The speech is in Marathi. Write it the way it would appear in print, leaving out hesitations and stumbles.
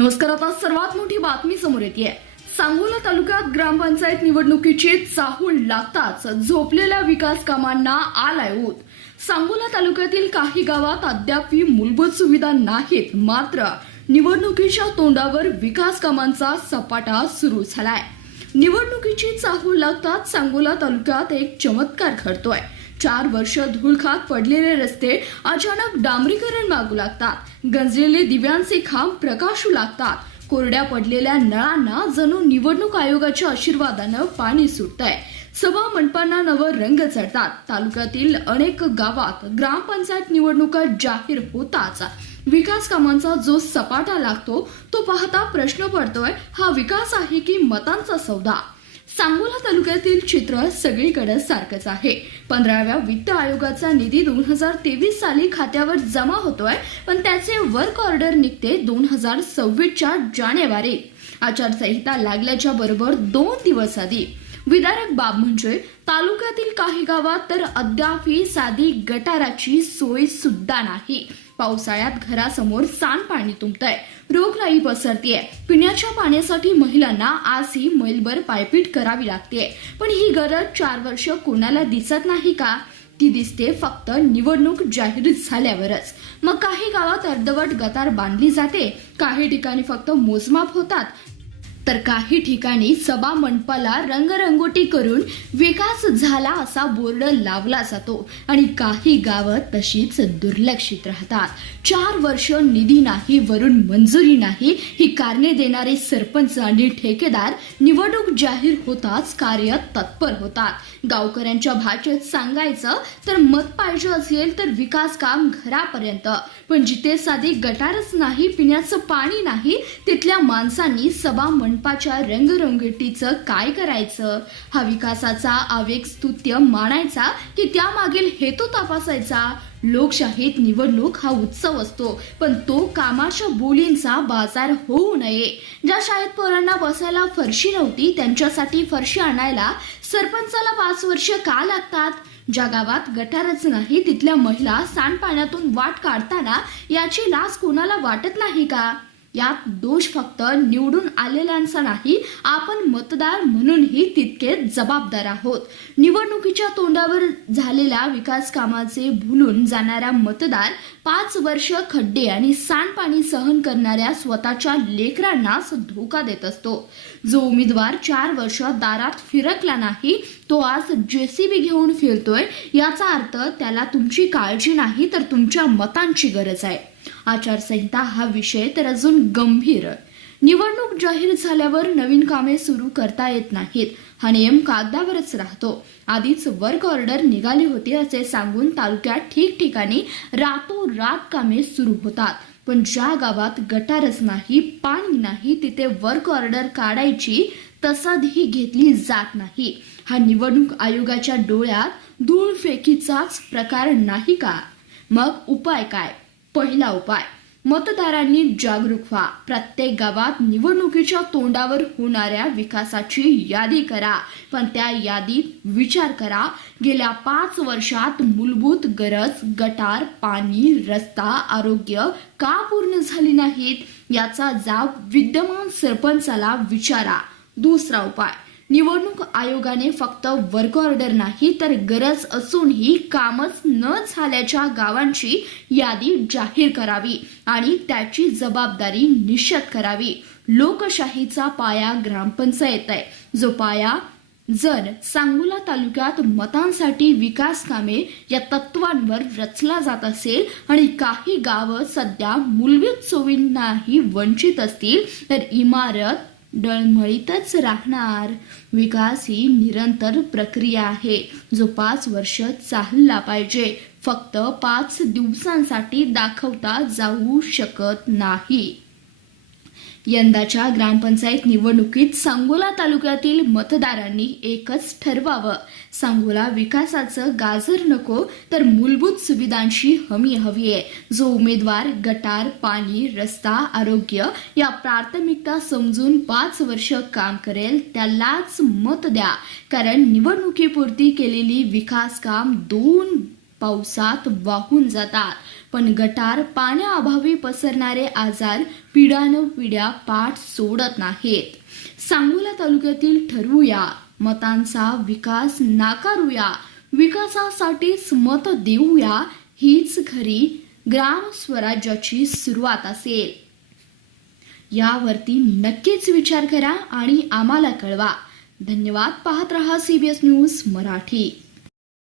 नमस्कार. आता सर्वात मोठी बातमी समोर येते. सांगोला तालुक्यात ग्रामपंचायत निवडणुकीची चाहूल लागताच झोपलेल्या विकास कामांना आलाय ऊत. सांगोला तालुक्यातील काही गावात अद्यापही मूलभूत सुविधा नाहीत, मात्र निवडणुकीच्या तोंडावर विकास कामांचा सपाटा सुरू झालाय. निवडणुकीची चाहूल लागताच सांगोला तालुक्यात एक चमत्कार घडतोय. 4 वर्ष धूळ खात पडलेले रस्ते अचानक डांबरीकरण मागू लागतात. गंजलेले दिव्यांचे खांब प्रकाशू लागतात. कोरड्या पडलेल्या नळांना जणू निवडणूक आयोगाच्या आशीर्वादानं पाणी सुटतंय. सभा मंडपांना नवं रंग चढतात. तालुक्यातील अनेक गावात ग्रामपंचायत निवडणुका जाहीर होताच विकास कामांचा जो सपाटा लागतो तो पाहता प्रश्न पडतोय, हा विकास आहे की मतांचा सौदा? सांगोला तालुक्यातील चित्र सगळीकडे सारखंच आहे. 15व्या वित्त आयोगाचा निधी 2023 साली खात्यावर जमा होतोय, पण त्याचे वर्क ऑर्डर निघते 2026च्या जानेवारीत. आचारसंहिता लागल्याच्या बरोबर 2 दिवस आधी. विदारक बाब म्हणजे तालुक्यातील काही गावात तर अद्यापही साधी गटाराची सोय सुद्धा नाही. पावसाळ्यात घरासमोर सांडपाणी तुंबतंय, रोगराई पसरतीये. पिण्याच्या पाण्यासाठी महिलांना आजही मैलभर पायपीट करावी लागते. पण ही गरज 4 वर्ष कोणाला दिसत नाही का? ती दिसते फक्त निवडणूक जाहीर झाल्यावरच. मग काही गावात अर्धवट गटार बांधली जाते, काही ठिकाणी फक्त मोजमाप होतात, तर काही ठिकाणी सभा मंडपाला रंगरंगोटी करून विकास झाला असा बोर्ड लावला जातो आणि काही गावं तशीच दुर्लक्षित राहतात. 4 वर्ष निधी नाही, वरून मंजुरी नाही, ही कारणे देणारे सरपंच आणि ठेकेदार निवडणूक जाहीर होताच कार्य तत्पर होतात. गावकऱ्यांच्या भाषेत सांगायचं तर मत पाहिजे असेल तर विकास काम घरापर्यंत, पण जिथे साधी गटारच नाही, पिण्याचं पाणी नाही, तिथल्या माणसांनी सभा मंडपाच्या रंगरंगोटीचं काय करायचं? हा विकासाचा आवेग स्तुत्य मानायचा की त्यामागील हेतू तपासायचा? लोकशाहीत निवडणूक हा उत्सव असतो, पण तो कामाच्या बोलींचा बाजार होऊ नये. ज्या शाळेत पोरांना बसायला फरशी नव्हती, त्यांच्यासाठी फरशी आणायला सरपंचाला 5 वर्ष का लागतात? ज्या गावात गटारच नाही, तिथल्या महिला सांडपाण्यातून वाट काढताना याची लाज कोणाला वाटत नाही का? यात दोष फक्त निवडून आलेल्यांचा नाही, आपण मतदार म्हणूनही तितकेच जबाबदार आहोत. निवडणुकीच्या तोंडावर झालेल्या विकास कामाचे भुलून जाणारा मतदार 5 वर्ष खड्डे आणि सांडपाणी सहन करणाऱ्या स्वतःच्या लेकरांनाच धोका देत असतो. जो उमेदवार 4 वर्ष दारात फिरकला नाही, तो आज JCB घेऊन फिरतोय, याचा अर्थ त्याला तुमची काळजी नाही तर तुमच्या मतांची गरज आहे. आचारसंहिता हा विषय तर अजून गंभीर. निवडणूक जाहीर झाल्यावर नवीन कामे सुरू करता येत नाहीत, हा नियम कागदावरच राहतो. आधीच वर्क ऑर्डर निघाली होती असे सांगून तालुक्यात ठिकठिकाणी रातोरात कामे सुरू होतात, पण ज्या गावात गटारच नाही, पाणी नाही, तिथे वर्क ऑर्डर काढायची तसाही घेतली जात नाही. हा निवडणूक आयोगाच्या डोळ्यात धूळ फेकीचाच प्रकार नाही का? मग उपाय काय? पहिला उपाय, मतदारांनी जागरूक व्हा. प्रत्येक गावात निवडणुकीच्या तोंडावर होणाऱ्या विकासाची यादी करा, पण त्या यादीत विचार करा, गेल्या 5 वर्षात मूलभूत गरज गटार, पाणी, रस्ता, आरोग्य का पूर्ण झाली नाहीत? याचा जाब विद्यमान सरपंचाला विचारा. दुसरा उपाय, निवडणूक आयोगाने फक्त वर्क ऑर्डर नाही तर गरज असूनही कामच न झाल्याच्या गावांची यादी जाहीर करावी आणि त्याची जबाबदारी निश्चित करावी. लोकशाहीचा पाया ग्रामपंचायत आहे. जो पाया जर सांगोला तालुक्यात मतांसाठी विकास कामे या तत्वांवर रचला जात असेल आणि काही गावं सध्या मूलभूत सोयींनाही वंचित असतील, तर इमारत डळमळीतच राहणार. विकास ही निरंतर प्रक्रिया आहे, जो 5 वर्ष चालला पाहिजे. फक्त 5 दिवसांसाठी दाखवता जाऊ शकत नाही. यंदाच्या ग्रामपंचायत निवडणुकीत सांगोला तालुक्यातील मतदारांनी एकच ठरवावं. सांगोला विकासाचं गाजर नको, तर मूलभूत सुविधांची हमी हवी आहे. जो उमेदवार गटार, पाणी, रस्ता, आरोग्य या प्राथमिकता समजून 5 वर्ष काम करेल, त्यालाच मत द्या. कारण निवडणुकीपुरती केलेली विकास काम 2 पावसात वाहून जातात. पण गटार पाण्याअभावी पसरणारे आजार पिढ्यानपिढ्या पाठ सोडत नाहीत. सांगोला तालुक्यातील ठरवूया, मतांचा विकास नाकारूया, विकासासाठीच मत देऊया, हीच खरी ग्राम स्वराज्याची सुरुवात असेल. यावरती नक्कीच विचार करा आणि आम्हाला कळवा. धन्यवाद. पाहत रहा CBS न्यूज मराठी.